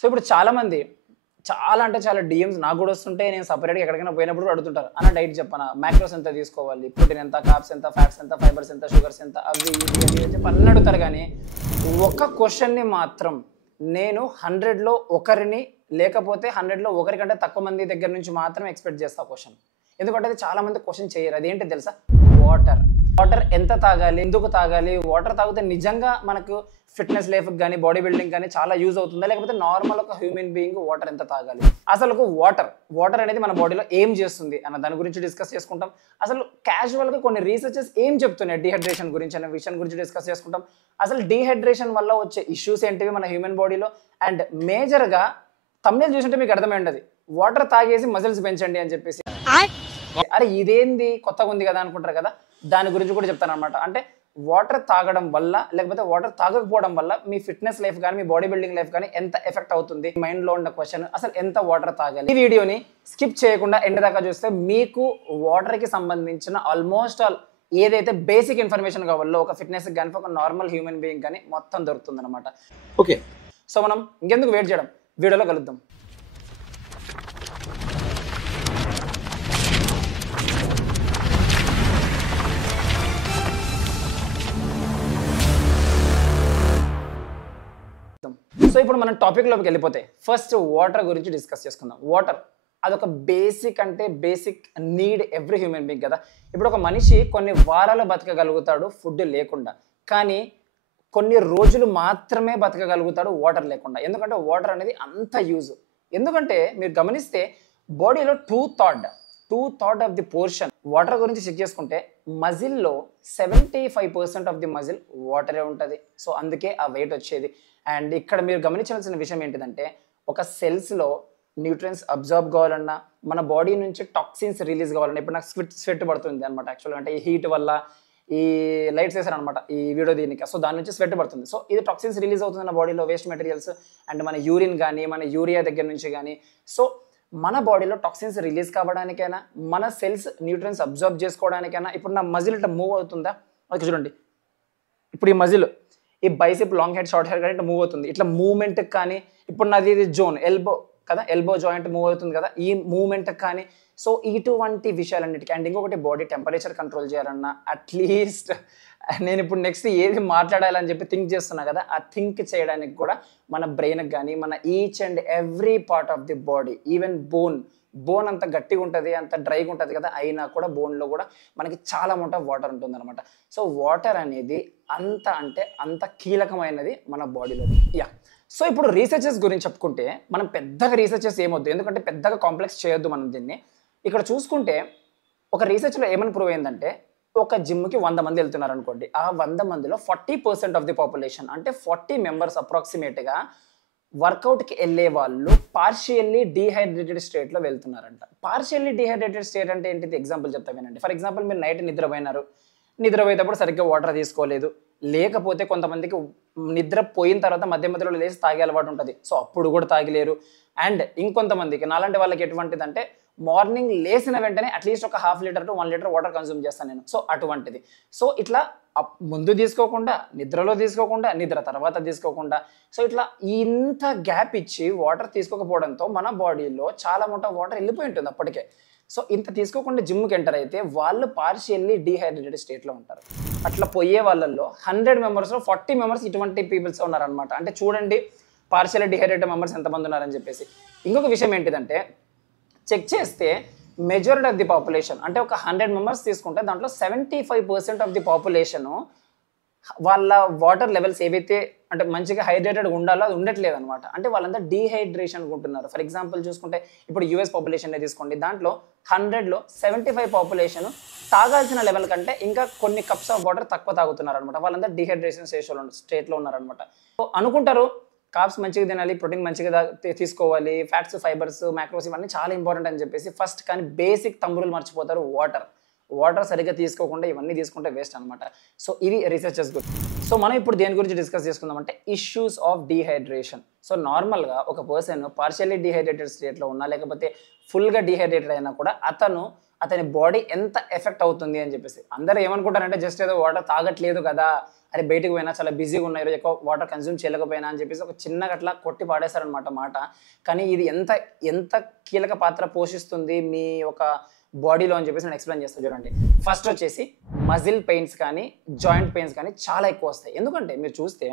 So ఇప్పుడు చాలామంది చాలా అంటే చాలా డిఎమ్స్ నాకు కూడా వస్తుంటే నేను సపరేట్గా ఎక్కడికైనా పోయినప్పుడు కూడా అడుగుతుంటారు అన్న డైట్ చెప్పనా, మ్యాక్రోస్ ఎంత తీసుకోవాలి, ప్రోటీన్ ఎంత, కార్బ్స్ ఎంత, ఫ్యాట్స్ ఎంత, ఫైబర్స్ ఎంత, షుగర్స్ ఎంత, అవి ఇవి అని చెప్పి అన్నీ అడుగుతారు. కానీ ఒక క్వశ్చన్ని మాత్రం నేను 100లో ఒకరిని లేకపోతే 100లో ఒకరికంటే తక్కువ మంది దగ్గర నుంచి మాత్రమే ఎక్స్పెక్ట్ చేస్తా క్వశ్చన్. ఎందుకంటే అది చాలా మంది క్వశ్చన్ చేయరు. అదేంటి తెలుసా? వాటర్. వాటర్ ఎంత తాగాలి, ఎందుకు తాగాలి, వాటర్ తాగితే నిజంగా మనకు ఫిట్నెస్ లైఫ్కి కానీ బాడీ బిల్డింగ్ కానీ చాలా యూజ్ అవుతుందా, లేకపోతే నార్మల్ ఒక హ్యూమన్ బీయింగ్ వాటర్ ఎంత తాగాలి, అసలు వాటర్ అనేది మన బాడీలో ఏం చేస్తుంది అన్న దాని గురించి డిస్కస్ చేసుకుంటాం. అసలు క్యాజువల్గా కొన్ని రీసెర్చెస్ ఏం చెప్తున్నాయి డిహైడ్రేషన్ గురించి అనే విషయం గురించి డిస్కస్ చేసుకుంటాం. అసలు డిహైడ్రేషన్ వల్ల వచ్చే ఇష్యూస్ ఏంటివి మన హ్యూమన్ బాడీలో, అండ్ మేజర్గా థంబ్నెయిల్ చూసింటే మీకు అర్థమై ఉండదు, వాటర్ తాగేసి మజిల్స్ పెంచండి అని చెప్పేసి. అరే ఇదేంది కొత్తగా ఉంది కదా అనుకుంటారు కదా, దాని గురించి కూడా చెప్తాను అనమాట. అంటే వాటర్ తాగడం వల్ల లేకపోతే వాటర్ తాగకపోవడం వల్ల మీ ఫిట్నెస్ లైఫ్ కానీ మీ బాడీ బిల్డింగ్ లైఫ్ కానీ ఎంత ఎఫెక్ట్ అవుతుంది, మైండ్లో ఉన్న క్వశ్చన్ అసలు ఎంత వాటర్ తాగాలి. ఈ వీడియోని స్కిప్ చేయకుండా ఎండ్ దాకా చూస్తే మీకు వాటర్కి సంబంధించిన ఆల్మోస్ట్ ఆల్ ఏదైతే బేసిక్ ఇన్ఫర్మేషన్ కావాలో ఒక ఫిట్నెస్కి కానీ ఒక నార్మల్ హ్యూమన్ బీయింగ్ కానీ మొత్తం దొరుకుతుంది అనమాట. ఓకే, సో మనం ఇంకెందుకు వెయిట్ చేయడం, వీడియోలో కలుద్దాం. సో ఇప్పుడు మనం టాపిక్లోకి వెళ్ళిపోతే ఫస్ట్ వాటర్ గురించి డిస్కస్ చేసుకుందాం. వాటర్ అదొక బేసిక్ అంటే basic need every human being కదా. ఇప్పుడు ఒక మనిషి కొన్ని వారాలు బతకగలుగుతాడు ఫుడ్ లేకుండా, కానీ కొన్ని రోజులు మాత్రమే బతకగలుగుతాడు వాటర్ లేకుండా. ఎందుకంటే వాటర్ అనేది అంత యూజ్. ఎందుకంటే మీరు గమనిస్తే బాడీలో two third of the portion water గురించి చెక్ చేసుకుంటే మజిల్లో 75% ఆఫ్ ది మజిల్ వాటరే ఉంటుంది. సో అందుకే ఆ వెయిట్ వచ్చేది. అండ్ ఇక్కడ మీరు గమనించాల్సిన విషయం ఏంటిదంటే ఒక సెల్స్లో న్యూట్రియన్స్ అబ్జర్వ్ కావాలన్నా, మన బాడీ నుంచి టాక్సిన్స్ రిలీజ్ కావాలన్నా, ఇప్పుడు నాకు స్వెట్ పడుతుంది అనమాట యాక్చువల్గా, అంటే ఈ హీట్ వల్ల ఈ లైట్స్ వేసారనమాట ఈ వీడియో దీనికి, సో దాని నుంచి స్వెట్ పడుతుంది. సో ఇది టాక్సిన్స్ రిలీజ్ అవుతుంది మన బాడీలో, వేస్ట్ మెటీరియల్స్ అండ్ మన యూరిన్ కానీ మన యూరియా దగ్గర నుంచి కానీ. సో మన బాడీలో టాక్సిన్స్ రిలీజ్ కావడానికైనా, మన సెల్స్ న్యూట్రియన్స్ అబ్జర్వ్ చేసుకోవడానికైనా, ఇప్పుడు నా మజిల్ ఇట్లా మూవ్ అవుతుందా, అది చూడండి. ఇప్పుడు ఈ మజిల్, ఈ bicep long head short head కానీ మూవ్ అవుతుంది. ఇట్లా మూవ్మెంట్కి కానీ, ఇప్పుడు నాది ఇది జోన్ ఎల్బో కదా, ఎల్బో జాయింట్ మూవ్ అవుతుంది కదా, ఈ మూవ్మెంట్కి కానీ. సో ఇటువంటి విషయాలన్నిటికీ. అండ్ ఇంకొకటి బాడీ టెంపరేచర్ కంట్రోల్ చేయాలన్నా, అట్లీస్ట్ నేను ఇప్పుడు నెక్స్ట్ ఏది మాట్లాడాలని చెప్పి థింక్ చేస్తున్నా కదా, ఆ థింక్ చేయడానికి కూడా మన బ్రెయిన్కి కానీ మన each and every part of the body, even bone అంత గట్టిగా ఉంటుంది, అంత డ్రైగా ఉంటుంది కదా, అయినా కూడా బోన్లో కూడా మనకి చాలా అమౌంట్ ఆఫ్ వాటర్ ఉంటుంది అనమాట. సో వాటర్ అనేది అంత అంటే అంత కీలకమైనది మన బాడీలో. సో ఇప్పుడు రీసెర్చెస్ గురించి చెప్పుకుంటే మనం పెద్దగా రీసెర్చెస్ ఏమొద్దు, ఎందుకంటే పెద్దగా కాంప్లెక్స్ చేయొద్దు మనం దీన్ని. ఇక్కడ చూసుకుంటే ఒక రీసెర్చ్లో ఏమని ప్రూవ్ అయిందంటే, ఒక జిమ్కి 100 మంది వెళ్తున్నారు అనుకోండి, ఆ 100 మందిలో 40% ఆఫ్ ది పాపులేషన్ అంటే 40 మెంబర్స్ అప్రాక్సిమేట్గా వర్కౌట్కి వెళ్ళే వాళ్ళు పార్షియల్లీ డీహైడ్రేటెడ్ స్టేట్లో వెళ్తున్నారంట. పార్షియల్లీ డీహైడ్రేటెడ్ స్టేట్ అంటే ఏంటిది ఎగ్జాంపుల్ చెప్తా వినండి. ఫర్ ఎగ్జాంపుల్ మీరు నైట్ నిద్రపోయేటప్పుడు సరిగ్గా వాటర్ తీసుకోలేదు, లేకపోతే కొంతమందికి నిద్రపోయిన తర్వాత మధ్యలో లేచి తాగే అలవాటు ఉంటుంది, సో అప్పుడు కూడా తాగలేరు. అండ్ ఇంకొంతమందికి నాలాంటి వాళ్ళకి ఎటువంటిదంటే మార్నింగ్ లేచిన వెంటనే అట్లీస్ట్ ఒక 1/2 litre to 1 litre water consume చేస్తాను నేను. సో అటువంటిది. సో ఇట్లా ముందు తీసుకోకుండా, నిద్రలో తీసుకోకుండా, నిద్ర తర్వాత తీసుకోకుండా, సో ఇట్లా ఇంత గ్యాప్ ఇచ్చి వాటర్ తీసుకోకపోవడంతో మన బాడీలో చాలా అమౌంట్ ఆఫ్ వాటర్ వెళ్ళిపోయి ఉంటుంది అప్పటికే. సో ఇంత తీసుకోకుండా జిమ్కి ఎంటర్ అయితే వాళ్ళు పార్షియల్లీ డీహైడ్రేటెడ్ స్టేట్లో ఉంటారు. అట్లా పోయే వాళ్ళల్లో 100 మెంబర్స్లో 40 మెంబర్స్ ఇటువంటి పీపుల్స్ ఉన్నారనమాట. అంటే చూడండి పార్షియల్లీ డీహైడ్రేటెడ్ మెంబర్స్ ఎంతమంది ఉన్నారని చెప్పేసి. ఇంకొక విషయం ఏంటిదంటే చెక్ చేస్తే మెజారిటీ ఆఫ్ ది పాపులేషన్ అంటే ఒక 100 మెంబర్స్ తీసుకుంటే దాంట్లో 75% ఆఫ్ ది పాపులేషను వాళ్ళ వాటర్ లెవెల్స్ ఏవైతే అంటే మంచిగా హైడ్రేటెడ్గా ఉండాలో అది ఉండట్లేదు అనమాట. అంటే వాళ్ళంతా డీహైడ్రేషన్ ఉంటున్నారు. ఫర్ ఎగ్జాంపుల్ చూసుకుంటే ఇప్పుడు యూఎస్ పాపులేషన్ తీసుకోండి, దాంట్లో 100లో 75 పాపులేషన్ తాగాల్సిన లెవెల్ కంటే ఇంకా కొన్ని కప్స్ ఆఫ్ వాటర్ తక్కువ తాగుతున్నారు అనమాట. వాళ్ళంతా డీహైడ్రేషన్ స్టేట్లో ఉన్నారనమాట. సో అనుకుంటారు కార్బ్స్ మంచిగా తినాలి, ప్రోటీన్ మంచిగా తీసుకోవాలి, ఫ్యాట్స్, ఫైబర్స్, మ్యాక్రోస్ ఇవన్నీ చాలా ఇంపార్టెంట్ అని చెప్పేసి ఫస్ట్ కానీ బేసిక్ తంబురులు మర్చిపోతారు. వాటర్ సరిగ్గా తీసుకోకుండా ఇవన్నీ తీసుకుంటే వేస్ట్ అనమాట. సో ఇవి రీసెర్చెస్ గురించి. సో మనం ఇప్పుడు దేని గురించి డిస్కస్ చేసుకుందామంటే ఇష్యూస్ ఆఫ్ డీహైడ్రేషన్. సో నార్మల్గా ఒక పర్సన్ పార్షియల్లీ డీహైడ్రేటెడ్ స్టేట్లో ఉన్నా లేకపోతే ఫుల్గా డీహైడ్రేటెడ్ అయినా కూడా అతని బాడీ ఎంత ఎఫెక్ట్ అవుతుంది అని చెప్పేసి అందరూ ఏమనుకుంటారంటే జస్ట్ ఏదో వాటర్ తాగట్లేదు కదా, అరే బయటకు పోయినా చాలా బిజీగా ఉన్నా, ఈరోజు ఎక్కువ వాటర్ కన్జ్యూమ్ చేయలేకపోయినా అని చెప్పేసి ఒక చిన్నగా అట్లా కొట్టి పాడేశారనమాట మాట. కానీ ఇది ఎంత ఎంత కీలక పాత్ర పోషిస్తుంది మీ ఒక బాడీలో అని చెప్పేసి నేను ఎక్స్ప్లెయిన్ చేస్తాను చూడండి. ఫస్ట్ వచ్చేసి మజిల్ పెయిన్స్ కానీ జాయింట్ పెయిన్స్ కానీ చాలా ఎక్కువ వస్తాయి. ఎందుకంటే మీరు చూస్తే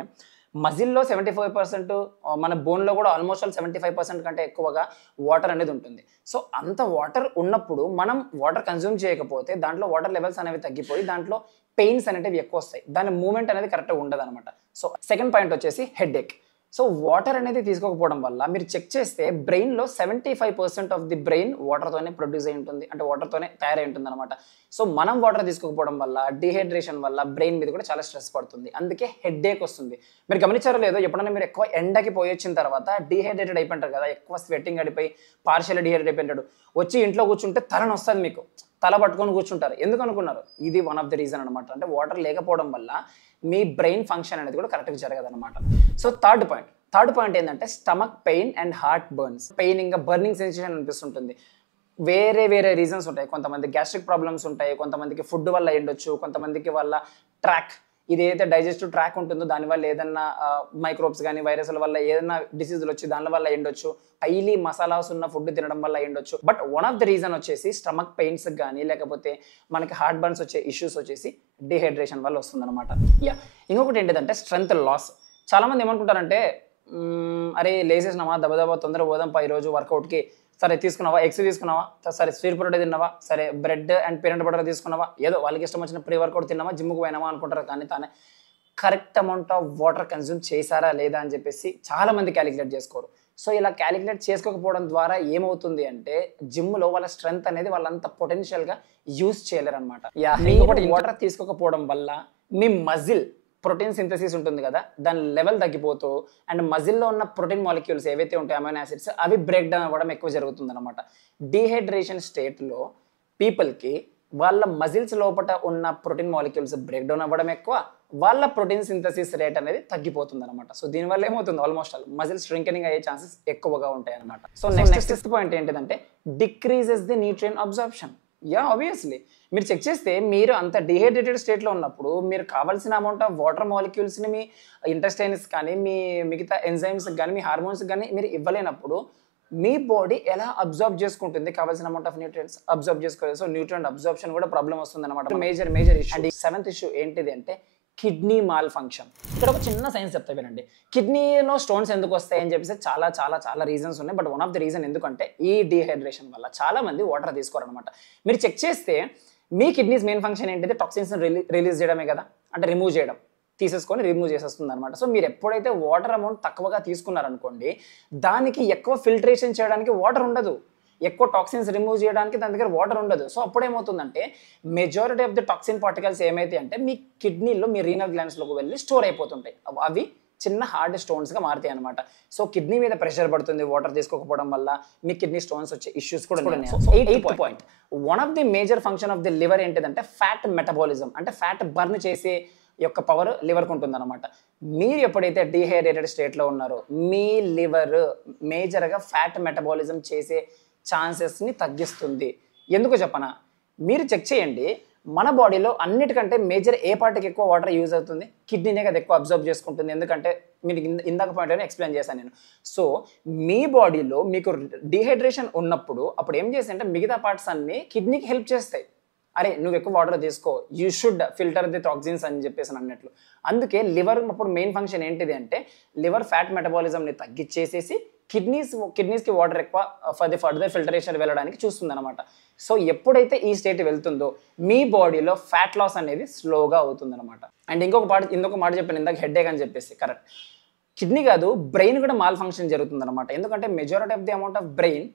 మజిల్లో 75%, మన బోన్లో కూడా ఆల్మోస్ట్ 75% కంటే ఎక్కువగా వాటర్ అనేది ఉంటుంది. సో అంత వాటర్ ఉన్నప్పుడు మనం వాటర్ కన్జ్యూమ్ చేయకపోతే దాంట్లో వాటర్ లెవెల్స్ అనేవి తగ్గిపోయి దాంట్లో పెయిన్స్ అనేవి ఎక్కువ వస్తాయి. దాని మూమెంట్ అనేది కరెక్ట్గా ఉండదు అనమాట. సో సెకండ్ పాయింట్ వచ్చేసి హెడేక్. సో వాటర్ అనేది తీసుకోకపోవడం వల్ల మీరు చెక్ చేస్తే బ్రెయిన్లో 75% ఆఫ్ ది బ్రెయిన్ వాటర్తోనే ప్రొడ్యూస్ అయి ఉంటుంది, అంటే వాటర్తోనే తయారై ఉంటుంది అనమాట. సో మనం వాటర్ తీసుకోకపోవడం వల్ల, డిహైడ్రేషన్ వల్ల బ్రెయిన్ మీద కూడా చాలా స్ట్రెస్ పడుతుంది. అందుకే హెడేక్ వస్తుంది. మీరు గమనించారో లేదో, ఎప్పుడైనా మీరు ఎక్కువ ఎండకి పోయి వచ్చిన తర్వాత డిహైడ్రేటెడ్ అయిపోయింటారు కదా, ఎక్కువ స్వెట్టింగ్ గడిపోయి పార్షియల్ డిహైడ్రేట్ అయిపోయింటాడు, వచ్చి ఇంట్లో కూర్చుంటే తలని వస్తుంది, మీకు తల పట్టుకొని కూర్చుంటారు. ఎందుకు అనుకున్నారు? ఇది వన్ ఆఫ్ ది రీజన్ అనమాట. అంటే వాటర్ లేకపోవడం వల్ల మీ బ్రెయిన్ ఫంక్షన్ అనేది కూడా కరెక్ట్గా జరగదు అనమాట. సో థర్డ్ పాయింట్ ఏంటంటే stomach pain and heart burns. Pain ఇంకా బర్నింగ్ సెన్సేషన్ అనిపిస్తుంటుంది. వేరే వేరే రీజన్స్ ఉంటాయి. కొంతమంది గ్యాస్ట్రిక్ ప్రాబ్లమ్స్ ఉంటాయి, కొంతమందికి ఫుడ్ వల్ల ఉండొచ్చు, కొంతమందికి వల్ల ట్రాక్, ఇది ఏదైతే డైజెస్టివ్ ట్రాక్ ఉంటుందో దానివల్ల ఏదన్నా మైక్రోబ్స్ కానీ వైరస్ల వల్ల ఏదైనా డిసీజులు వచ్చి దాని వల్ల ఉండొచ్చు, హైలీ మసాలాస్ ఉన్న ఫుడ్ తినడం వల్ల ఉండొచ్చు. But one of the reason వచ్చేసి స్టమక్ పెయిన్స్ కానీ లేకపోతే మనకి హార్ట్ బర్న్స్ వచ్చే ఇష్యూస్ వచ్చేసి డిహైడ్రేషన్ వల్ల వస్తుందన్నమాట. ఇంకొకటి ఏంటిదంటే స్ట్రెంత్ లాస్. చాలామంది ఏమనుకుంటారంటే, అరే లేసేసినావా దబదబా తొందరగా పోదాం పై రోజు వర్కౌట్కి, సరే తీసుకున్నావా, ఎగ్స్ తీసుకున్నావా, సరే స్వీట్ పొటాటో తిన్నావా, సరే బ్రెడ్ అండ్ పీనట్ బటర్ తీసుకున్నావా, ఏదో వాళ్ళకి ఇష్టం వచ్చిన ప్రీ వర్కౌట్ తిన్నావా, జిమ్కి పోయినావా అనుకుంటారు. కానీ తానే correct amount of water consume చేశారా లేదా అని చెప్పేసి చాలామంది క్యాలిక్యులేట్ చేసుకోరు. సో ఇలా క్యాలిక్యులేట్ చేసుకోకపోవడం ద్వారా ఏమవుతుంది అంటే జిమ్లో వాళ్ళ స్ట్రెంత్ అనేది వాళ్ళంత పొటెన్షియల్గా యూజ్ చేయలేరు అనమాట. ఇంకొకటి వాటర్ తీసుకోకపోవడం వల్ల మీ మజిల్ ప్రోటీన్ సింథసిస్ ఉంటుంది కదా, దాని లెవెల్ తగ్గిపోతూ అండ్ మజిల్లో ఉన్న ప్రోటీన్ మాలిక్యూల్స్ ఏవైతే ఉంటాయో అమైనో యాసిడ్స్ అవి బ్రేక్ డౌన్ అవ్వడం ఎక్కువ జరుగుతుంది అనమాట. డీహైడ్రేషన్ స్టేట్లో పీపుల్కి వాళ్ళ మజిల్స్ లోపల ఉన్న ప్రోటీన్ మాలిక్యూల్స్ బ్రేక్ డౌన్ అవ్వడం ఎక్కువ, వాళ్ళ ప్రోటీన్ సింథసిస్ రేట్ అనేది తగ్గిపోతుంది అనమాట. సో దీనివల్ల ఏమవుతుంది, ఆల్మోస్ట్ ఆల్ మజిల్ స్ట్రింకనింగ్ అయ్యే ఛాన్సెస్ ఎక్కువగా ఉంటాయి అనమాట. సో నెక్స్ట్ పాయింట్ ఏంటిదంటే decreases the nutrient absorption. Obviously మీరు చెక్ చేస్తే మీరు అంత డిహైడ్రేటెడ్ స్టేట్లో ఉన్నప్పుడు మీరు కావాల్సిన అమౌంట్ ఆఫ్ వాటర్ మాలిక్యూల్స్ని మీ ఇంటెస్టైన్స్ కానీ మీ మిగతా ఎంజైమ్స్కి కానీ మీ హార్మోన్స్కి కానీ మీరు ఇవ్వలేనప్పుడు మీ బాడీ ఎలా అబ్జర్వ్ చేసుకుంటుంది కావాల్సిన అమౌంట్ ఆఫ్ న్యూట్రియన్స్ అబ్జర్వ్ చేసుకోలేదు. సో న్యూట్రియంట్ అబ్జర్ప్షన్ కూడా ప్రాబ్లం వస్తుంది అనమాట. Major issue. And seventh issue ఏంటిది అంటే కిడ్నీ మాల్ ఫంక్షన్. ఇక్కడ ఒక చిన్న సైన్స్ చెప్తా వినండి. కిడ్నీలో స్టోన్స్ ఎందుకు వస్తాయి అని చెప్పేసి చాలా చాలా చాలా రీజన్స్ ఉన్నాయి. But one of the reason ఎందుకంటే ఈ డీహైడ్రేషన్ వల్ల చాలా మంది వాటర్ తీసుకోరనమాట. మీరు చెక్ చేస్తే మీ కిడ్నీస్ మెయిన్ ఫంక్షన్ ఏంటిది, టాక్సిన్స్ రిలీజ్ చేయడమే కదా, అంటే రిమూవ్ చేయడం, తీసేసుకొని రిమూవ్ చేసేస్తుంది అనమాట. సో మీరు ఎప్పుడైతే వాటర్ అమౌంట్ తక్కువగా తీసుకున్నారనుకోండి, దానికి ఎక్కువ ఫిల్టరేషన్ చేయడానికి వాటర్ ఉండదు, ఎక్కువ టాక్సిన్స్ రిమూవ్ చేయడానికి దాని దగ్గర వాటర్ ఉండదు. సో అప్పుడేమవుతుందంటే majority of the toxin particles ఏమైతే అంటే మీ కిడ్నీలో మీ రీనల్ గ్లాండ్స్లోకి వెళ్ళి స్టోర్ అయిపోతుంటాయి. అవి చిన్న హార్డ్ స్టోన్స్గా మారుతాయి అనమాట. సో కిడ్నీ మీద ప్రెషర్ పడుతుంది వాటర్ తీసుకోకపోవడం వల్ల, మీ కిడ్నీ స్టోన్స్ వచ్చే ఇష్యూస్ కూడా ఉన్నాయి. So eighth point, one of the major function of the liver ఏంటిదంటే ఫ్యాట్ మెటబాలిజం. అంటే ఫ్యాట్ బర్న్ చేసే యొక్క పవర్ లివర్కి ఉంటుంది అనమాట. మీరు ఎప్పుడైతే డీహైడ్రేటెడ్ స్టేట్లో ఉన్నారో మీ లివర్ మేజర్గా ఫ్యాట్ మెటబాలిజం చేసే ఛాన్సెస్ని తగ్గిస్తుంది. ఎందుకు చెప్పనా, మీరు చెక్ చేయండి, మన బాడీలో అన్నిటికంటే మేజర్ ఏ పార్ట్కి ఎక్కువ వాటర్ యూజ్ అవుతుంది, కిడ్నీనే కదా ఎక్కువ అబ్జర్వ్ చేసుకుంటుంది. ఎందుకంటే మీకు ఇందాక పాయింట్ ఎక్స్ప్లెయిన్ చేశాను నేను. సో మీ బాడీలో మీకు డీహైడ్రేషన్ ఉన్నప్పుడు అప్పుడు ఏం చేస్తాయి అంటే మిగతా పార్ట్స్ అన్నీ కిడ్నీకి హెల్ప్ చేస్తాయి. అరే నువ్వు ఎక్కువ వాటర్ తీసుకో, you should filter the toxins అని చెప్పేసి అన్నట్లు. అందుకే లివర్ అప్పుడు మెయిన్ ఫంక్షన్ ఏంటిది అంటే లివర్ ఫ్యాట్ మెటబాలిజంని తగ్గించేసేసి కిడ్నీస్కి వాటర్ ఎక్కువ ఫర్దర్ ఫిల్టరేషన్ వెళ్ళడానికి చూస్తుంది అనమాట. సో ఎప్పుడైతే ఈ స్టేట్ వెళ్తుందో మీ బాడీలో ఫ్యాట్ లాస్ అనేది స్లోగా అవుతుంది అనమాట. అండ్ ఇంకొక మాట చెప్పాను ఇందాక హెడేక్ అని చెప్పేసి, కరెక్ట్. కిడ్నీ కాదు, బ్రెయిన్ కూడా మాల్ ఫంక్షన్ జరుగుతుంది అనమాట. ఎందుకంటే majority of the amount of brain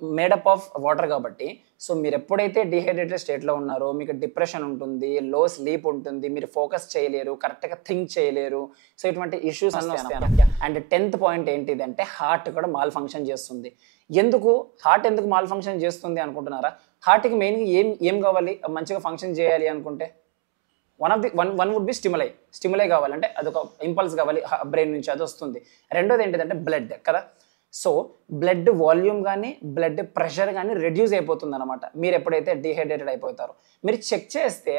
made up of water కాబట్టి. సో మీరు ఎప్పుడైతే డిహైడ్రేటెడ్ స్టేట్లో ఉన్నారో మీకు డిప్రెషన్ ఉంటుంది, లో స్లీప్ ఉంటుంది, మీరు ఫోకస్ చేయలేరు, కరెక్ట్గా థింక్ చేయలేరు. సో ఇటువంటి ఇష్యూస్ అన్నీ వస్తాయి. అండ్ 10th పాయింట్ ఏంటిది అంటే హార్ట్ కూడా మాల్ ఫంక్షన్ చేస్తుంది. హార్ట్ ఎందుకు మాల్ ఫంక్షన్ చేస్తుంది అనుకుంటున్నారా? హార్ట్కి మెయిన్గా ఏం కావాలి, మంచిగా ఫంక్షన్ చేయాలి అనుకుంటే వన్ వుడ్ బి స్టిములై కావాలంటే అదొక ఇంపల్స్ కావాలి బ్రెయిన్ నుంచి, అది వస్తుంది. రెండోది ఏంటిదంటే బ్లడ్ కదా. సో బ్లడ్ వాల్యూమ్ కానీ బ్లడ్ ప్రెషర్ కానీ రెడ్యూస్ అయిపోతుంది అనమాట మీరు ఎప్పుడైతే డీహైడ్రేటెడ్ అయిపోతారో. మీరు చెక్ చేస్తే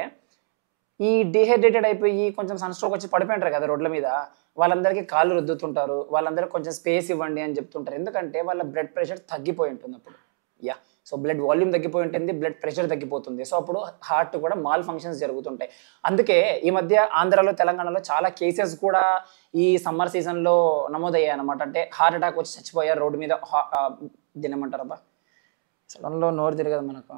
ఈ డీహైడ్రేటెడ్ అయిపోయి కొంచెం సన్ స్ట్రోక్ వచ్చి పడిపోయింటారు కదా రోడ్ల మీద, వాళ్ళందరికీ కాళ్ళు రుద్దుతుంటారు, వాళ్ళందరికీ కొంచెం స్పేస్ ఇవ్వండి అని చెప్తుంటారు. ఎందుకంటే వాళ్ళ బ్లడ్ ప్రెషర్ తగ్గిపోయి ఉంటుంది అప్పుడు. యా, సో బ్లడ్ వాల్యూమ్ తగ్గిపోయి ఉంటుంది, బ్లడ్ ప్రెషర్ తగ్గిపోతుంది. సో అప్పుడు హార్ట్ కూడా మాల్ ఫంక్షన్స్ జరుగుతుంటాయి. అందుకే ఈ మధ్య ఆంధ్రాలో, తెలంగాణలో చాలా కేసెస్ కూడా ఈ సమ్మర్ సీజన్లో నమోదయ్యాయి అనమాట. అంటే హార్ట్ అటాక్ వచ్చి చచ్చిపోయారు రోడ్డు మీద. దీని ఏమంటారబ్బా, సడన్లో నోరు తిరగదు మనకు.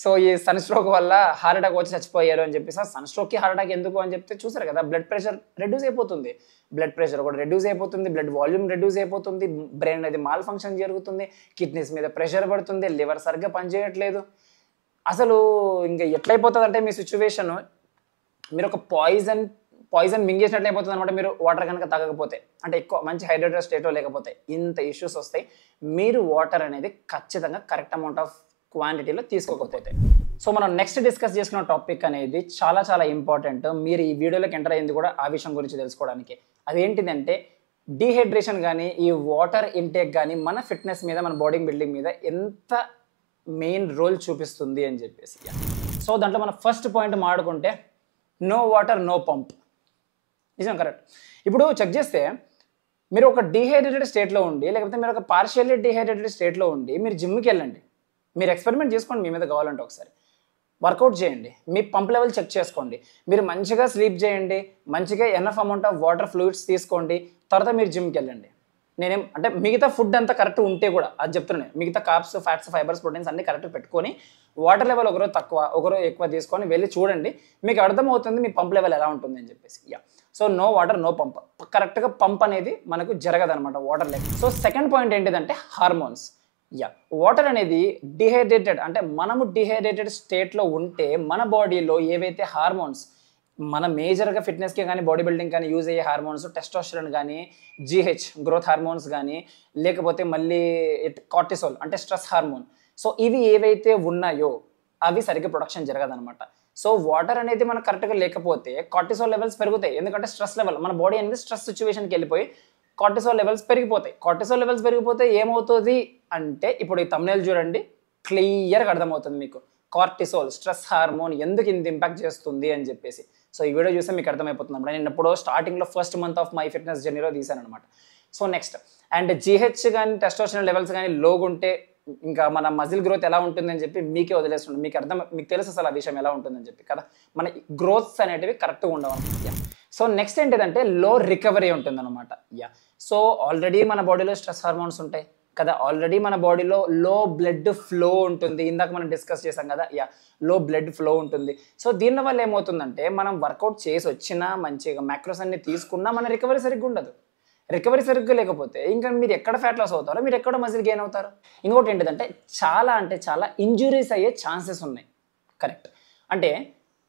సో ఈ సన్ స్ట్రోక్ వల్ల హార్ట్ అటాక్ వచ్చి చచ్చిపోయారు అని చెప్పేసి, సన్ స్ట్రోక్కి హార్ట్ అటాక్ ఎందుకు అని చెప్తే చూసారు కదా, బ్లడ్ ప్రెషర్ రెడ్యూస్ అయిపోతుంది, బ్లడ్ ప్రెషర్ కూడా రెడ్యూస్ అయిపోతుంది, బ్లడ్ వాల్యూమ్ రెడ్యూస్ అయిపోతుంది, బ్రెయిన్ అనేది మాల్ ఫంక్షన్ జరుగుతుంది, కిడ్నీస్ మీద ప్రెషర్ పడుతుంది, లివర్ సరిగ్గా పనిచేయట్లేదు. అసలు ఇంకా ఎట్లయిపోతుంది అంటే మీ సిచ్యువేషన్, మీరు ఒక పాయిజన్ మింగేసినట్లు అయిపోతుంది అనమాట. మీరు వాటర్ కనుక తాగకపోతే, అంటే ఎక్కువ మంచి హైడ్రేటెడ్ స్టేట్లో లేకపోతే ఇంత ఇష్యూస్ వస్తాయి. మీరు వాటర్ అనేది ఖచ్చితంగా కరెక్ట్ అమౌంట్ ఆఫ్ క్వాంటిటీలో తీసుకోకపోతే. సో మనం నెక్స్ట్ డిస్కస్ చేసుకున్న టాపిక్ అనేది చాలా చాలా ఇంపార్టెంట్. మీరు ఈ వీడియోలోకి ఎంటర్ అయ్యింది కూడా ఆ విషయం గురించి తెలుసుకోవడానికి. అదేంటిదంటే డీహైడ్రేషన్ కానీ, ఈ వాటర్ ఇంటేక్ కానీ మన ఫిట్నెస్ మీద, మన బాడీ బిల్డింగ్ మీద ఎంత మెయిన్ రోల్ చూపిస్తుంది అని చెప్పేసి. సో దాంట్లో మన ఫస్ట్ పాయింట్ మాట్లాడుకుంటే, నో వాటర్ నో పంప్. నిజం, కరెక్ట్. ఇప్పుడు చెక్ చేస్తే మీరు ఒక డీహైడ్రేటెడ్ స్టేట్లో ఉండి, లేకపోతే మీరు ఒక పార్షియల్లీ డీహైడ్రేటెడ్ స్టేట్లో ఉండి మీరు జిమ్కి వెళ్ళండి. మీరు ఎక్స్పెరిమెంట్ చేసుకోండి మీ మీద కావాలంటే, ఒకసారి వర్కౌట్ చేయండి, మీ పంప్ లెవెల్ చెక్ చేసుకోండి, మీరు మంచిగా స్లీప్ చేయండి, మంచిగా enough amount of water fluids తీసుకోండి, తర్వాత మీరు జిమ్కి వెళ్ళండి. నేనేం అంటే మిగతా ఫుడ్ అంతా కరెక్ట్ ఉంటే కూడా అది చెప్తున్నాను, మిగతా కార్బ్స్, ఫ్యాట్స్, ఫైబర్స్, ప్రోటీన్స్ అన్ని కరెక్ట్ పెట్టుకొని వాటర్ లెవెల్ ఒకరో తక్కువ ఒకరో ఎక్కువ తీసుకొని వెళ్ళి చూడండి, మీకు అర్థమవుతుంది మీ పంప్ లెవెల్ ఎలా ఉంటుంది అని చెప్పేసి. So no water no pump, కరెక్ట్గా పంప్ అనేది మనకు జరగదనమాట water level. So second point ఏంటిదంటే హార్మోన్స్. వాటర్ అనేది డిహైడ్రేటెడ్, అంటే మనము డిహైడ్రేటెడ్ స్టేట్లో ఉంటే మన బాడీలో ఏవైతే హార్మోన్స్, మన మేజర్గా ఫిట్నెస్కి కానీ బాడీ బిల్డింగ్ కానీ యూజ్ అయ్యే హార్మోన్స్, టెస్టోస్టెరాన్ కానీ, జీహెచ్ గ్రోత్ హార్మోన్స్ కానీ, లేకపోతే మళ్ళీ కార్టిసోల్ అంటే స్ట్రెస్ హార్మోన్, సో ఇవి ఏవైతే ఉన్నాయో అవి సరిగ్గా ప్రొడక్షన్ జరగదనమాట. సో వాటర్ అనేది మనకు కరెక్ట్గా లేకపోతే కార్టిసోల్ లెవెల్స్ పెరుగుతాయి. ఎందుకంటే స్ట్రెస్ లెవెల్, మన బాడీ అనేది స్ట్రెస్ సిచ్యువేషన్కి వెళ్ళిపోయి కార్టిసోల్ లెవెల్స్ పెరిగిపోతాయి. కార్టిసోల్ లెవెల్స్ పెరిగిపోతే ఏమవుతుంది అంటే, ఇప్పుడు ఈ థంబ్నెయిల్ చూడండి, క్లియర్గా అర్థమవుతుంది మీకు కార్టిసోల్ స్ట్రెస్ హార్మోన్ ఎందుకు ఇంత ఇంపాక్ట్ చేస్తుంది అని చెప్పేసి. సో ఈ వీడియో చూస్తే మీకు అర్థమైపోతుంది అన్నమాట. నేను ఎప్పుడో స్టార్టింగ్లో first month of my fitness జర్నీలో తీశాను అనమాట. సో నెక్స్ట్, అండ్ జీహెచ్ కానీ టెస్టోస్టెరాన్ లెవెల్స్ కానీ లోగా ఉంటే ఇంకా మన మజిల్ గ్రోత్ ఎలా ఉంటుందని చెప్పి మీకే వదిలేస్తుంది. మీకు తెలుసు అసలు ఆ విషయం ఎలా ఉంటుందని చెప్పి కదా, మన గ్రోత్స్ అనేటివి కరెక్ట్గా ఉండవు. సో నెక్స్ట్ ఏంటిదంటే లో రికవరీ ఉంటుందన్నమాట. సో ఆల్రెడీ మన బాడీలో స్ట్రెస్ హార్మోన్స్ ఉంటాయి కదా, ఆల్రెడీ మన బాడీలో లో బ్లడ్ ఫ్లో ఉంటుంది. ఇందాక మనం డిస్కస్ చేసాం కదా, లో బ్లడ్ ఫ్లో ఉంటుంది. సో దీనివల్ల ఏమవుతుందంటే, మనం వర్కౌట్ చేసి వచ్చినా మంచిగా మ్యాక్రోస్ అన్ని తీసుకున్నా మన రికవరీ సరిగ్గా ఉండదు. రికవరీ సరిగ్గా లేకపోతే ఇంకా మీరు ఎక్కడ ఫ్యాట్ లాస్ అవుతారో, మీరు ఎక్కడ మజిల్ గెయిన్ అవుతారు. ఇంకోటి ఏంటిదంటే చాలా ఇంజురీస్ అయ్యే ఛాన్సెస్ ఉన్నాయి. కరెక్ట్. అంటే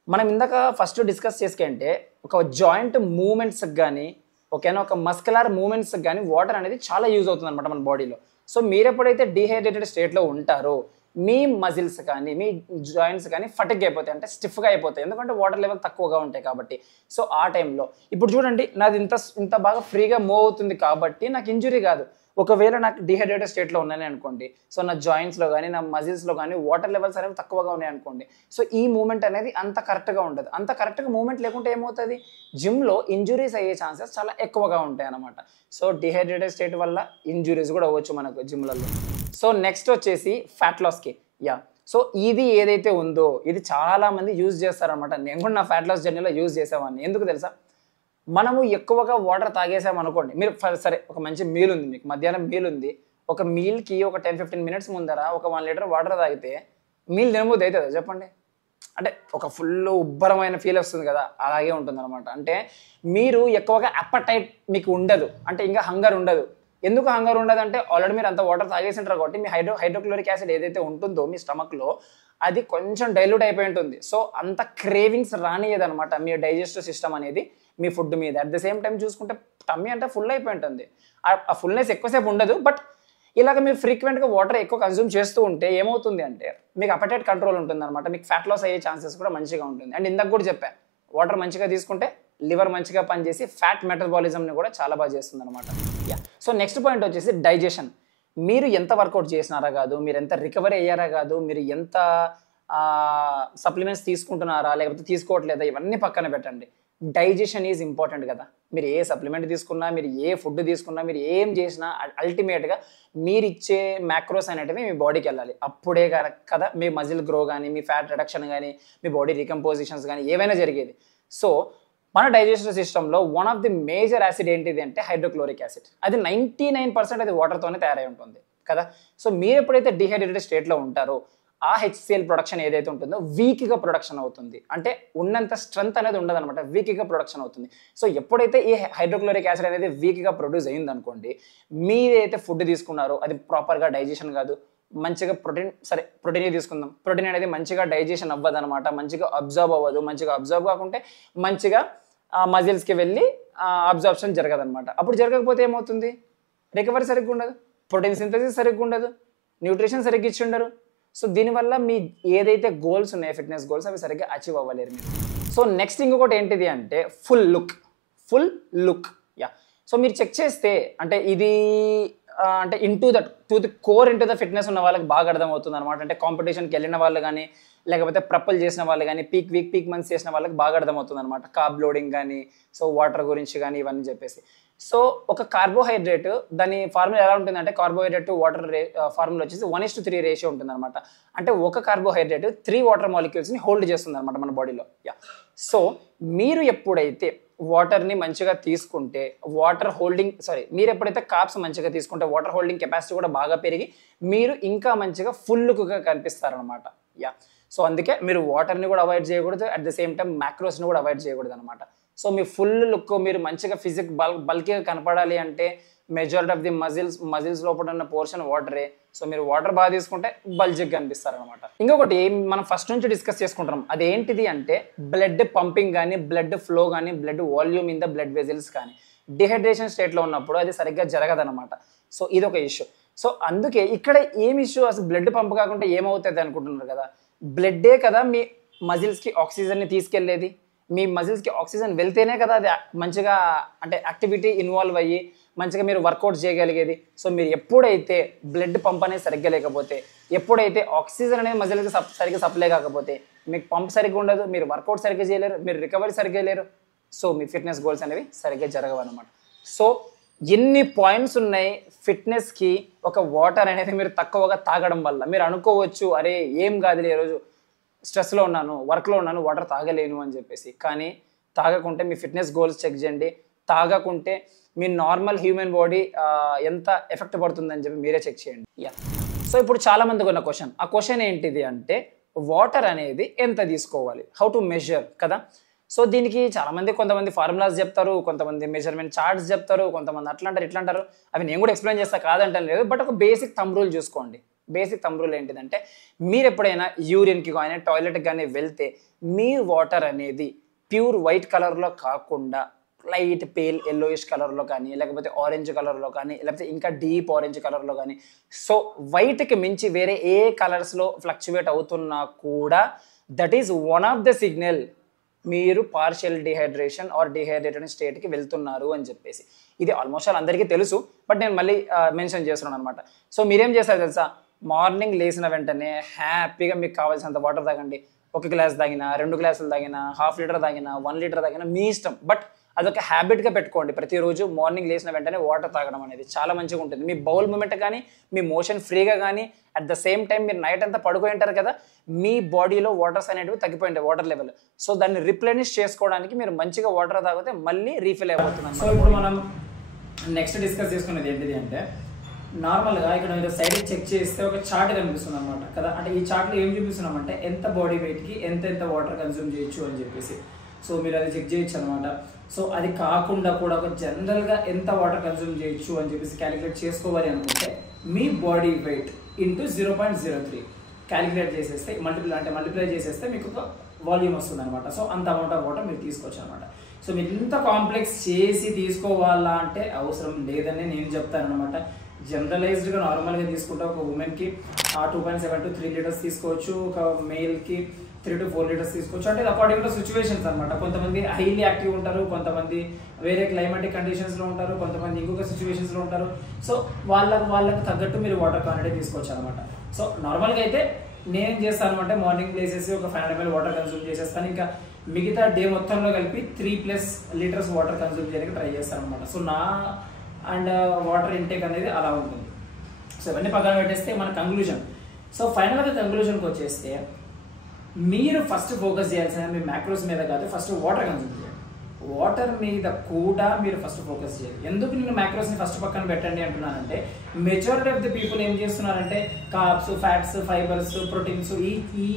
మనం ఇందాక ఫస్ట్ డిస్కస్ చేసుకుంటే ఒక జాయింట్ మూమెంట్స్కి కానీ, ఓకేనా, ఒక మస్కులర్ మూమెంట్స్కి కానీ వాటర్ అనేది చాలా యూజ్ అవుతుంది అనమాట మన బాడీలో. సో మీరు ఎప్పుడైతే డీహైడ్రేటెడ్ స్టేట్లో ఉంటారో మీ మజిల్స్ కానీ మీ జాయింట్స్ కానీ ఫటిక్ అయిపోతాయి, అంటే స్టిఫ్గా అయిపోతాయి, ఎందుకంటే వాటర్ లెవెల్ తక్కువగా ఉంటాయి కాబట్టి. సో ఆ టైంలో ఇప్పుడు చూడండి, నాది ఇంత బాగా ఫ్రీగా మూవ్ అవుతుంది కాబట్టి నాకు ఇంజురీ కాదు. ఒకవేళ నాకు డీహైడ్రేటెడ్ స్టేట్లో ఉన్నాను అనుకోండి, సో నా జాయింట్స్లో కానీ నా మజిల్స్లో కానీ వాటర్ లెవెల్స్ అనేవి తక్కువగా ఉన్నాయి అనుకోండి, సో ఈ మూమెంట్ అనేది అంత కరెక్ట్గా ఉండదు. అంత కరెక్ట్గా మూమెంట్ లేకుంటే ఏమవుతుంది, జిమ్లో ఇంజురీస్ అయ్యే ఛాన్సెస్ చాలా ఎక్కువగా ఉంటాయి అన్నమాట. సో డీహైడ్రేటెడ్ స్టేట్ వల్ల ఇంజురీస్ కూడా అవ్వచ్చు మనకు జిమ్లలో. సో నెక్స్ట్ వచ్చేసి ఫ్యాట్ లాస్కి. సో ఇది ఏదైతే ఉందో ఇది చాలామంది యూజ్ చేస్తారనమాట. నేను కూడా నా ఫ్యాట్ లాస్ జర్నీలో యూజ్ చేసేవాడిని. ఎందుకు తెలుసా, మనము ఎక్కువగా వాటర్ తాగేసామనుకోండి, మీరు సరే ఒక మంచి మీల్ ఉంది, మీకు మధ్యాహ్నం మీల్ ఉంది, ఒక మీల్కి ఒక 10-15 మినిట్స్ ముందర ఒక 1 లీటర్ వాటర్ తాగితే మీల్ తినబోద్ది అవుతుందా చెప్పండి. అంటే ఒక ఫుల్ ఉబ్బరమైన ఫీల్ వస్తుంది కదా, అలాగే ఉంటుంది అనమాట. అంటే మీరు ఎక్కువగా అప్పటైట్ మీకు ఉండదు, అంటే ఇంకా హంగర్ ఉండదు. ఎందుకు హంగర్ ఉండదు అంటే, ఆల్రెడీ మీరు అంత వాటర్ తాగేసింటారు కాబట్టి మీ హైడ్రోక్లోరిక్ యాసిడ్ ఏదైతే ఉంటుందో మీ స్టమక్లో అది కొంచెం డైల్యూట్ అయిపోయి ఉంటుంది. సో అంత క్రేవింగ్స్ రానియదనమాట మీ డైజెస్టివ్ సిస్టమ్ అనేది మీ ఫుడ్ మీద. అట్ ద సేమ్ టైం చూసుకుంటే టమ్మీ అంటే ఫుల్ అయిపోయి ఉంటుంది. ఆ ఫుల్నెస్ ఎక్కువసేపు ఉండదు. బట్ ఇలాగ మీరు ఫ్రీక్వెంట్గా వాటర్ ఎక్కువ కన్జ్యూమ్ చేస్తూ ఉంటే ఏమవుతుంది అంటే మీకు అపటైట్ కంట్రోల్ ఉంటుంది అనమాట. మీకు ఫ్యాట్ లాస్ అయ్యే ఛాన్సెస్ కూడా మంచిగా ఉంటుంది. అండ్ ఇందాక కూడా చెప్పాను, వాటర్ మంచిగా తీసుకుంటే లివర్ మంచిగా పనిచేసి ఫ్యాట్ మెటబాలిజంని కూడా చాలా బాగా చేస్తుంది అనమాట. సో నెక్స్ట్ పాయింట్ వచ్చేసి డైజెషన్. మీరు ఎంత వర్కౌట్ చేసినారా కాదు, మీరు ఎంత రికవరీ అయ్యారా కాదు, మీరు ఎంత సప్లిమెంట్స్ తీసుకుంటున్నారా లేకపోతే తీసుకోవట్లేదా ఇవన్నీ పక్కన పెట్టండి. డైజెషన్ ఈజ్ ఇంపార్టెంట్ కదా. మీరు ఏ సప్లిమెంట్ తీసుకున్నా, మీరు ఏ ఫుడ్ తీసుకున్నా, మీరు ఏం చేసినా అల్టిమేట్గా మీరు ఇచ్చే మ్యాక్రోస్ అనేటివి మీ బాడీకి వెళ్ళాలి. అప్పుడే కదా మీ మజిల్ గ్రో కానీ, మీ ఫ్యాట్ రిడక్షన్ కానీ, మీ బాడీ రీకంపోజిషన్స్ కానీ ఏవైనా జరిగేది. సో మన డైజెస్టివ్ సిస్టంలో one of the major acid ఏంటిది అంటే హైడ్రోక్లోరిక్ యాసిడ్. అది 99% అది వాటర్తోనే తయారై ఉంటుంది కదా. సో మీరు ఎప్పుడైతే డిహైడ్రేటెడ్ స్టేట్లో ఉంటారో ఆ హెచ్సిఎల్ ప్రొడక్షన్ ఏదైతే ఉంటుందో వీక్గా ప్రొడక్షన్ అవుతుంది. అంటే ఉన్నంత స్ట్రెంత్ అనేది ఉండదు అనమాట, వీక్గా ప్రొడక్షన్ అవుతుంది. సో ఎప్పుడైతే ఈ హైడ్రోక్లోరిక్ యాసిడ్ అనేది వీక్గా ప్రొడ్యూస్ అయింది అనుకోండి, మీరైతే ఫుడ్ తీసుకున్నారో అది ప్రాపర్గా డైజెషన్ కాదు. మంచిగా ప్రోటీన్ తీసుకుందాం, ప్రోటీన్ అనేది మంచిగా డైజెషన్ అవ్వదు అనమాట, మంచిగా అబ్జర్వ్ అవ్వదు. మంచిగా అబ్జర్వ్ కాకుంటే మంచిగా మజిల్స్కి వెళ్ళి అబ్జర్ప్షన్ జరగదు అనమాట. అప్పుడు జరగకపోతే ఏమవుతుంది, రికవరీ సరిగ్గా ఉండదు, ప్రోటీన్ సింథసిస్ సరిగ్గా ఉండదు, న్యూట్రిషన్ సరిగ్గా ఇచ్చి ఉండరు. సో దీనివల్ల మీ ఏదైతే గోల్స్ ఉన్నాయో ఫిట్నెస్ గోల్స్ అవి సరిగ్గా అచీవ్ అవ్వలేరు మీరు. సో నెక్స్ట్ ఇంకొకటి ఏంటిది అంటే ఫుల్ లుక్. యా, సో మీరు చెక్ చేస్తే అంటే ఇది అంటే to the core into the fitness ఉన్న వాళ్ళకి బాగా అర్థమవుతుంది అనమాట. అంటే కాంపిటీషన్కి వెళ్ళిన వాళ్ళు కానీ లేకపోతే ప్రప్పల్ చేసిన వాళ్ళు కానీ పీక్ మంత్స్ చేసిన వాళ్ళకి బాగా అర్థమవుతుంది అనమాట. కార్బ్ లోడింగ్ కానీ, సో వాటర్ గురించి కానీ ఇవన్నీ చెప్పేసి. సో ఒక కార్బోహైడ్రేట్ దాని ఫార్ములా ఎలా ఉంటుందంటే కార్బోహైడ్రేట్ టు వాటర్ ఫార్ములా వచ్చేసి 1:3 రేషియో ఉంటుంది అనమాట. అంటే ఒక కార్బోహైడ్రేట్ 3 వాటర్ మాలిక్యూల్స్ని హోల్డ్ చేస్తుంది అనమాట మన బాడీలో. యా, సో మీరు ఎప్పుడైతే వాటర్ని మంచిగా తీసుకుంటే మీరు ఎప్పుడైతే కార్బ్స్ మంచిగా తీసుకుంటే వాటర్ హోల్డింగ్ కెపాసిటీ కూడా బాగా పెరిగి మీరు ఇంకా మంచిగా ఫుల్గా కనిపిస్తారనమాట. యా, సో అందుకే మీరు వాటర్ని కూడా అవాయిడ్ చేయకూడదు, అట్ ద సేమ్ టైం మ్యాక్రోస్ని కూడా అవాయిడ్ చేయకూడదు అనమాట. సో మీ ఫుల్ లుక్ మీరు మంచిగా బల్కీగా కనపడాలి అంటే మెజారిటీ ఆఫ్ ది మజిల్స్ లోపల ఉన్న పోర్షన్ వాటరే. సో మీరు వాటర్ బాగా తీసుకుంటే బల్జిగా కనిపిస్తారు అనమాట. ఇంకొకటి మనం ఫస్ట్ నుంచి డిస్కస్ చేసుకుంటాం, అదేంటిది అంటే బ్లడ్ పంపింగ్ కానీ, బ్లడ్ ఫ్లో కానీ, blood volume in the blood vessels కానీ డిహైడ్రేషన్ స్టేట్లో ఉన్నప్పుడు అది సరిగ్గా జరగదనమాట. సో ఇది ఒక ఇష్యూ. సో అందుకే ఇక్కడ ఏం ఇష్యూ, అసలు బ్లడ్ పంప్ కాకుండా ఏమవుతుంది అనుకుంటున్నారు కదా. బ్లడ్డే కదా మీ మజిల్స్కి ఆక్సిజన్ని తీసుకెళ్లేది. మీ మజిల్స్కి ఆక్సిజన్ వెళ్తేనే కదా అది మంచిగా అంటే యాక్టివిటీ ఇన్వాల్వ్ అయ్యి మంచిగా మీరు వర్కౌట్ చేయగలిగేది. సో మీరు ఎప్పుడైతే బ్లడ్ పంప్ అనేది సరిగ్గా లేకపోతే, ఎప్పుడైతే ఆక్సిజన్ అనేది మజిల్కి సరిగ్గా సప్లై కాకపోతే మీకు పంప్ సరిగ్గా ఉండదు, మీరు వర్కౌట్ సరిగ్గా చేయలేరు, మీరు రికవరీ సరిగ్గా లేరు. సో మీ ఫిట్నెస్ గోల్స్ అనేవి సరిగ్గా జరగవు అనమాట. సో ఎన్ని పాయింట్స్ ఉన్నాయి ఫిట్నెస్కి ఒక వాటర్ అనేది మీరు తక్కువగా తాగడం వల్ల. మీరు అనుకోవచ్చు అరే ఏం కాదులే ఈరోజు స్ట్రెస్లో ఉన్నాను, వర్క్లో ఉన్నాను, వాటర్ తాగలేను అని చెప్పేసి. కానీ తాగకుంటే మీ ఫిట్నెస్ గోల్స్ చెక్ చేయండి, తాగకుంటే మీ నార్మల్ హ్యూమన్ బాడీ ఎంత ఎఫెక్ట్ పడుతుందని చెప్పి మీరే చెక్ చేయండి. యా, సో ఇప్పుడు చాలామందికి ఉన్న ఆ క్వశ్చన్ ఏంటిది అంటే వాటర్ అనేది ఎంత తీసుకోవాలి, హౌ టు మెజర్ కదా. సో దీనికి చాలామంది కొంతమంది ఫార్ములాస్ చెప్తారు, కొంతమంది మెజర్మెంట్ చార్ట్స్ చెప్తారు, కొంతమంది అట్లా అంటారు ఇట్లా అంటారు. అవి నేను కూడా ఎక్స్ప్లెయిన్ చేస్తా కాదంటాను లేదు, బట్ ఒక బేసిక్ థంబ్ రూల్ చూసుకోండి. బేసిక్ థంబ్ రూల్ ఏంటిదంటే మీరు ఎప్పుడైనా యూరిన్కి కానీ టాయిలెట్కి కానీ వెళ్తే మీ వాటర్ అనేది ప్యూర్ వైట్ కలర్లో కాకుండా లైట్ పేల్ ఎల్లోయిష్ కలర్లో కానీ, లేకపోతే ఆరెంజ్ కలర్లో కానీ, లేకపోతే ఇంకా డీప్ ఆరెంజ్ కలర్లో కానీ, సో వైట్కి మించి వేరే ఏ కలర్స్లో ఫ్లక్చువేట్ అవుతున్నా కూడా that is one of the signal మీరు పార్షియల్ డిహైడ్రేషన్ ఆర్ డిహైడ్రేటెడ్ స్టేట్కి వెళ్తున్నారు అని చెప్పేసి. ఇది ఆల్మోస్ట్ అందరికీ తెలుసు, బట్ నేను మళ్ళీ మెన్షన్ చేస్తున్నాను అనమాట. సో మీరేం చేస్తారు తెలుసా, మార్నింగ్ లేచిన వెంటనే హ్యాపీగా మీకు కావాల్సినంత వాటర్ తాగండి. 1 గ్లాస్ తాగినా, 2 గ్లాసులు తాగినా, 1/2 లీటర్ తాగినా, 1 లీటర్ తాగినా మీ ఇష్టం. బట్ అదొక హ్యాబిట్గా పెట్టుకోండి. ప్రతిరోజు మార్నింగ్ లేచిన వెంటనే వాటర్ తాగడం అనేది చాలా మంచిగా ఉంటుంది. మీ బౌల్ మూమెంట్ కానీ, మీ మోషన్ ఫ్రీగా కానీ, అట్ ద సేమ్ టైం మీరు నైట్ అంతా పడుకొని ఉంటారు కదా, మీ బాడీలో వాటర్స్ అనేటివి తగ్గిపోయింటాయి, వాటర్ లెవెల్. సో దాన్ని రిప్లెనిష్ చేసుకోవడానికి మీరు మంచిగా వాటర్ తాగితే మళ్ళీ రీఫిల్ అయిపోతుంది. సో ఇప్పుడు మనం నెక్స్ట్ డిస్కస్ చేసుకునేది ఏంటిది అంటే నార్మల్గా ఇక్కడ మీరు సైడ్ చెక్ చేస్తే ఒక చార్ట్ కనిపిస్తుంది అనమాట కదా. అంటే ఈ చార్ట్లో ఏం చూపిస్తున్నామంటే ఎంత బాడీ వెయిట్కి ఎంత వాటర్ కన్జ్యూమ్ చేయొచ్చు అని చెప్పేసి. సో మీరు అది చెక్ చేయొచ్చు అనమాట. సో అది కాకుండా కూడా ఒక జనరల్గా ఎంత వాటర్ కన్జ్యూమ్ చేయొచ్చు అని చెప్పేసి క్యాలిక్యులేట్ చేసుకోవాలి అనుకుంటే మీ బాడీ వెయిట్ ఇంటూ 0.03 క్యాలిక్యులేట్ చేసేస్తే మల్టిప్లై చేసేస్తే మీకు ఒక వాల్యూమ్ వస్తుంది అనమాట. సో అంత అమౌంట్ ఆఫ్ వాటర్ మీరు తీసుకోవచ్చు అనమాట. సో మీరు ఇంత కాంప్లెక్స్ చేసి తీసుకోవాలా అంటే అవసరం లేదని నేను చెప్తాను అనమాట. జనరలైజ్డ్గా నార్మల్గా తీసుకుంటే ఒక ఉమెన్కి 2.7 to 3 లీటర్స్ తీసుకోవచ్చు, ఒక మేల్కి 3 to 4 లీటర్స్ తీసుకోవచ్చు. అంటే అకార్డింగ్ టు సిచ్యువేషన్స్ అనమాట. కొంతమంది హైలీ యాక్టివ్ ఉంటారు, కొంతమంది వేరే క్లైమాటిక్ కండిషన్స్లో ఉంటారు, కొంతమంది ఇంకొక సిచ్యువేషన్స్లో ఉంటారు. సో వాళ్ళకు తగ్గట్టు మీరు వాటర్ క్వాంటిటీ తీసుకోవచ్చు అనమాట. సో నార్మల్గా అయితే నేనేం చేస్తాను అంటే మార్నింగ్ లేసేసి ఒక 500 ml వాటర్ కన్సూమ్ చేసేస్తాను. ఇంకా మిగతా డే మొత్తంలో కలిపి 3+ లీటర్స్ వాటర్ కన్సూమ్ చేయడానికి ట్రై చేస్తాను అనమాట. సో నా అండ్ వాటర్ ఇంటేక్ అనేది అలా ఉంటుంది. సో ఇవన్నీ పక్కన పెట్టేస్తే మన కంక్లూజన్. సో ఫైనల్గా కంక్లూజన్కి వచ్చేస్తే మీరు ఫస్ట్ ఫోకస్ చేయాల్సిన మీ మ్యాక్రోస్ మీద కాదు, ఫస్ట్ వాటర్ కన్సూమ్ చేయండి. వాటర్ మీద కూడా మీరు ఫస్ట్ ఫోకస్ చేయాలి. ఎందుకు నేను మ్యాక్రోస్ని ఫస్ట్ పక్కన పెట్టండి అంటున్నానంటే మెజారిటీ ఆఫ్ ది పీపుల్ ఏం చేస్తున్నారంటే కార్బ్స్, ఫ్యాట్స్, ఫైబర్స్, ప్రోటీన్స్ ఈ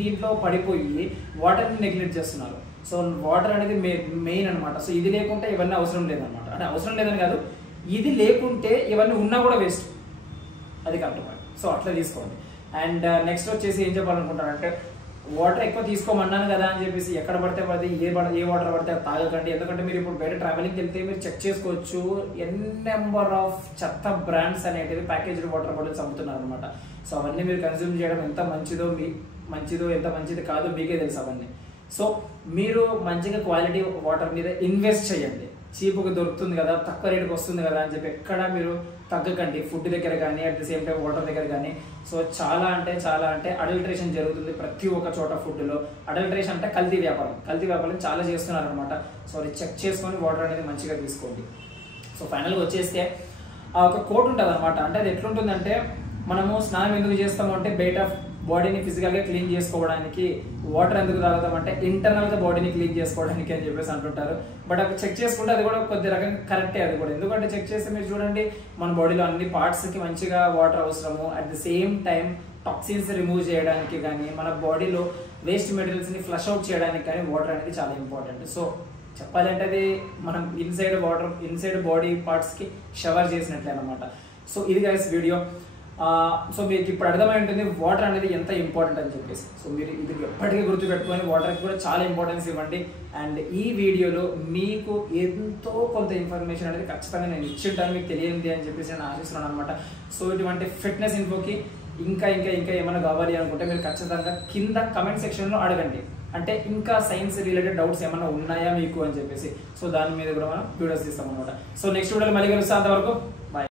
దీంట్లో పడిపోయి వాటర్ని నెగ్లెక్ట్ చేస్తున్నారు. సో వాటర్ అనేది మెయిన్ అనమాట. సో ఇది లేకుంటే ఇవన్నీ అవసరం లేదనమాట. అంటే అవసరం లేదని కాదు, ఇది లేకుంటే ఇవన్నీ ఉన్నా కూడా వేస్ట్. అది కరెక్ట్ పాయింట్. సో అట్లా తీసుకోండి. అండ్ నెక్స్ట్ వచ్చేసి ఏం చెప్పాలనుకుంటానంటే వాటర్ ఎక్కువ తీసుకోమన్నాను కదా అని చెప్పేసి ఎక్కడ పడితే పడితే ఏ వాటర్ పడితే తాగకండి. ఎందుకంటే మీరు ఇప్పుడు బయట ట్రావెలింగ్కి వెళ్తే మీరు చెక్ చేసుకోవచ్చు, నెంబర్ ఆఫ్ చెత్త బ్రాండ్స్ అనేటివి ప్యాకేజ్డ్ వాటర్ బాటిల్స్ అమ్ముతున్నారు అనమాట. సో అవన్నీ మీరు కన్స్యూమ్ చేయడం ఎంత మంచిదో ఎంత మంచిది కాదో మీకే తెలుసు అవన్నీ. సో మీరు మంచిగా క్వాలిటీ వాటర్ మీద ఇన్వెస్ట్ చేయండి. చీప్గా దొరుకుతుంది కదా, తక్కువ రేటుకి వస్తుంది కదా అని చెప్పి ఎక్కడ మీరు తగ్గకండి. ఫుడ్ దగ్గర కానీ at the same time water దగ్గర కానీ. సో చాలా అంటే అడల్ట్రేషన్ జరుగుతుంది ప్రతి ఒక్క చోట ఫుడ్లో. అడల్ట్రేషన్ అంటే కల్తీ వ్యాపారం చాలా చేస్తున్నారు అనమాట. సో అది చెక్ చేసుకొని వాటర్ అనేది మంచిగా తీసుకోండి. సో ఫైనల్గా వచ్చేస్తే ఒక కోట్ ఉంటుంది అనమాట. అంటే అది ఎట్లుంటుందంటే మనము స్నానం ఎందుకు చేస్తాము అంటే బయట బాడీని ఫిజికల్గా క్లీన్ చేసుకోవడానికి, వాటర్ ఎందుకు తాగుతామంటే ఇంటర్నల్గా బాడీని క్లీన్ చేసుకోవడానికి అని చెప్పేసి అంటుంటారు. బట్ అక్కడ చెక్ చేసుకుంటే అది కూడా కొద్ది రకంగా కరెక్టే. అది కూడా ఎందుకంటే చెక్ చేస్తే మీరు చూడండి మన బాడీలో అన్ని పార్ట్స్కి మంచిగా వాటర్ అవసరము. At the same time toxins remove చేయడానికి కానీ మన బాడీలో వేస్ట్ మెటీరియల్స్ని ఫ్లష్ అవుట్ చేయడానికి కానీ వాటర్ అనేది చాలా ఇంపార్టెంట్. సో చెప్పాలంటే అది మనం ఇన్సైడ్ బాడీ పార్ట్స్కి షవర్ చేసినట్లే అనమాట. సో ఇది గైస్ వీడియో. సో మీకు ఇప్పుడు అర్థమై ఉంటుంది వాటర్ అనేది ఎంత ఇంపార్టెంట్ అని చెప్పేసి. సో మీరు ఇది ఎప్పటికీ గుర్తుపెట్టుకొని వాటర్కి కూడా చాలా ఇంపార్టెన్స్ ఇవ్వండి. అండ్ ఈ వీడియోలో మీకు ఎంతో కొంత ఇన్ఫర్మేషన్ అనేది ఖచ్చితంగా నేను ఇచ్చింటాను, మీకు తెలియంది అని చెప్పేసి నేను ఆశిస్తున్నాను అనమాట. సో ఇటువంటి ఫిట్నెస్ ఇన్ఫోకి ఇంకా ఏమైనా కావాలి అనుకుంటే మీరు ఖచ్చితంగా కింద కమెంట్ సెక్షన్లో అడగండి. అంటే ఇంకా సైన్స్ రిలేటెడ్ డౌట్స్ ఏమైనా ఉన్నాయా మీకు అని చెప్పేసి. సో దాని మీద కూడా మనం వీడియోస్ తీస్తాం అనమాట. సో నెక్స్ట్ వీడియోలో మళ్ళీ కలుస్తాం. అంతవరకు బాయ్.